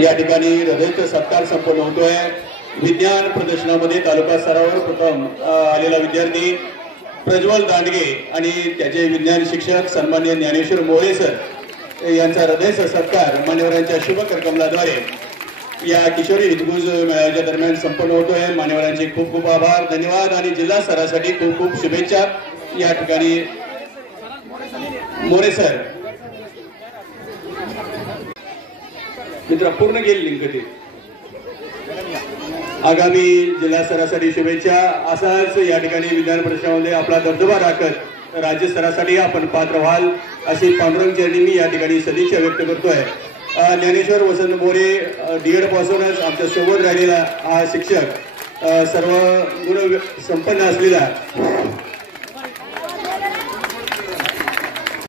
या ठिकाणी हृदयचा सत्कार संपन्न होतोय। विज्ञान प्रदर्शनामध्ये तालुका स्तरावर प्रथम आलेला विद्यार्थी प्रज्वल दांडगे आणि त्याचे विज्ञान शिक्षक सन्माननीय ज्ञानेश्वर मोरे सर यांचा हृदयचा सत्कार मान्यवरांच्या शुभ करकमलाद्वारे या किशोरी हितगुज मेळाव्याच्या दरम्यान संपन्न होतोय। मान्यवरांचे खूप खूप आभार, धन्यवाद आणि जिल्हा स्तरासाठी खूप खूप शुभेच्छा। या ठिकाणी मोरे सर मित्र पूर्ण गेली लिंक ते आगामी जिल्हा स्तरासाठी शुभेच्छा। असाच या ठिकाणी विज्ञान परिषदेमध्ये आपला दबदबा राखत राज्य स्तरासाठी आपण पात्र व्हाल अशी पांडुरंग चरणी मी या ठिकाणी सदिच्छा व्यक्त करतोय। ज्ञानेश्वर वसंत मोरे डीएड पासूनच आमच्या सोबत राहिलेला हा शिक्षक सर्व गुण संपन्न असलेला